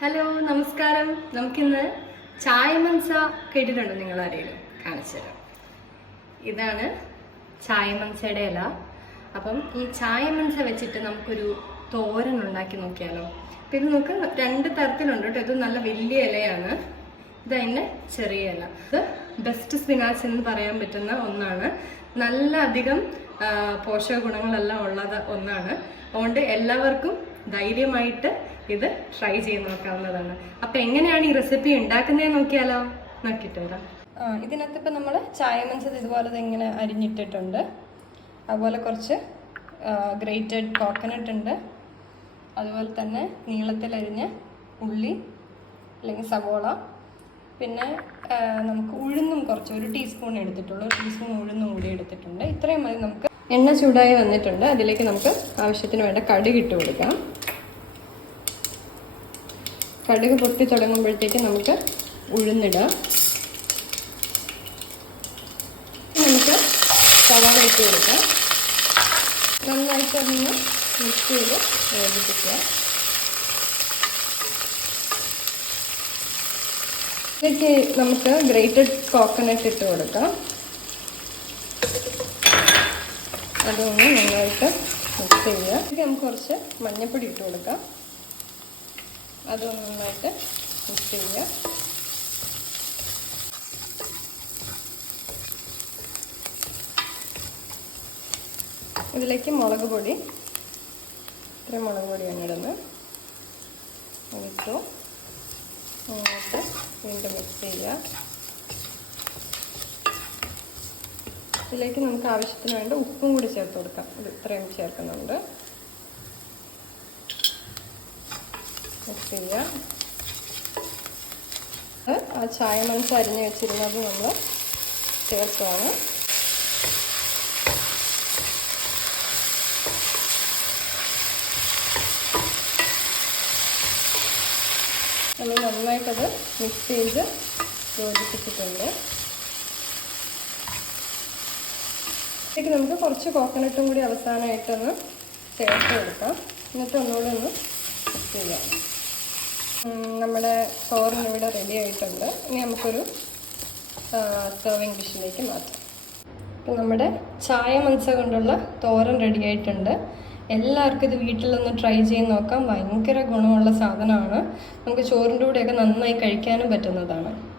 Hello നമസ്കാരം. നമുക്കിന്ന് ചായ മൻസ കേട്ടിട്ടുണ്ടോ നിങ്ങൾ ആരെങ്കിലും കാണിച്ചു തരാം. ഇതാണ് ചായ മൻസയുടെ ഇല. അപ്പം ഈ ചായ മൻസ വെച്ചിട്ട് നമുക്കൊരു തോരൻ ഉണ്ടാക്കി നോക്കിയാലോ? പിന്നെ നമുക്ക് രണ്ട് തരത്തിലുണ്ട് കേട്ടോ. ഇത് നല്ല വലിയ ഇലയാണ്. ഇത് അതിന്റെ ചെറിയ ഇല. ഇത് ബെസ്റ്റ് സ്പിനാച്ച് എന്ന് പറയാൻ പറ്റുന്ന ഒന്നാണ്. നല്ല അധികം പോഷക ഗുണങ്ങളെല്ലാം ഉള്ളത് ഒന്നാണ്. അതുകൊണ്ട് എല്ലാവർക്കും ധൈര്യമായിട്ട് ഇത് ട്രൈ ചെയ്ത് നോക്കാവുന്നതാണ്. അപ്പം എങ്ങനെയാണ് ഈ റെസിപ്പി ഉണ്ടാക്കുന്നത് നോക്കിയാലോ? നോക്കിയിട്ട് വരാം. ഇതിനകത്ത് ഇപ്പം നമ്മൾ ചായ മനസ്സത് ഇതുപോലെ ഇങ്ങനെ അരിഞ്ഞിട്ടിട്ടുണ്ട്. അതുപോലെ കുറച്ച് ഗ്രേറ്റഡ് കോക്കനട്ട് ഉണ്ട്. അതുപോലെ തന്നെ നീളത്തിലരിഞ്ഞ ഉള്ളി അല്ലെങ്കിൽ സവോള പിന്നെ നമുക്ക് ഉഴുന്നും കുറച്ച് ഒരു ടീസ്പൂൺ എടുത്തിട്ടുള്ളൂ. ഒരു ടീസ്പൂൺ ഉഴുന്നും കൂടി എടുത്തിട്ടുണ്ട്. ഇത്രയും മതി. നമുക്ക് എണ്ണ ചൂടായി വന്നിട്ടുണ്ട്. അതിലേക്ക് നമുക്ക് ആവശ്യത്തിന് വേണ്ട കടുക് ഇട്ട് കൊടുക്കാം. കടുക് പൊട്ടി തുടങ്ങുമ്പോഴത്തേക്ക് നമുക്ക് ഉഴുന്നിടാം. നമുക്ക് സവാള ഇട്ട് കൊടുക്കാം. നന്നായിട്ട് അതൊന്ന് മിക്സ് ചെയ്ത് വേവിപ്പിക്കുക ഇതിലേക്ക് നമുക്ക് ഗ്രേറ്റഡ് കോക്കനട്ട് ഇട്ട് കൊടുക്കാം. അതൊന്ന് നന്നായിട്ട് മിക്സ് ചെയ്യുക. ഇതിലേക്ക് നമുക്ക് കുറച്ച് മഞ്ഞൾപ്പൊടി ഇട്ട് കൊടുക്കാം. അതൊന്ന് നന്നായിട്ട് മിക്സ് ചെയ്യുക. ഇതിലേക്ക് മുളക് പൊടി. ഇത്രയും മുളക് പൊടിയാണ് ഇടുന്നത്. അതിട്ടു നന്നായിട്ട് വീണ്ടും മിക്സ് ചെയ്യുക. ഇതിലേക്ക് നമുക്ക് ആവശ്യത്തിന് വേണ്ട ഉപ്പും കൂടി ചേർത്ത് കൊടുക്കാം. ഇത് ഇത്രയും ചേർക്കുന്നുണ്ട്. മിക്സ് ചെയ്യുക. ആ ചായ മനസ്സ് അരിഞ്ഞ് വെച്ചിരുന്നത് നമ്മൾ ചേർക്കുകയാണ് നമ്മൾ നന്നായിട്ടത് മിക്സ് ചെയ്ത് യോജിപ്പിച്ചിട്ടുണ്ട്. ഇതിലേക്ക് നമുക്ക് കുറച്ച് കോക്കനട്ടും കൂടി അവസാനമായിട്ടൊന്ന് ചേർത്ത് കൊടുക്കാം. എന്നിട്ട് ഒന്നുകൂടി ഒന്ന് മിക്സ് ചെയ്യാം. നമ്മുടെ ചോറിന് ഇവിടെ റെഡി ആയിട്ടുണ്ട്. ഇനി നമുക്കൊരു സെർവിങ് ഡിഷിലേക്ക് മാറ്റാം. നമ്മുടെ ചായ മനസ്സ കൊണ്ടുള്ള തോരൻ റെഡി ആയിട്ടുണ്ട്. എല്ലാവർക്കും ഇത് വീട്ടിലൊന്ന് ട്രൈ ചെയ്ത് നോക്കാം. ഭയങ്കര ഗുണമുള്ള സാധനമാണ്. നമുക്ക് ചോറിന്റെ കൂടെയൊക്കെ നന്നായി കഴിക്കാനും പറ്റുന്നതാണ്.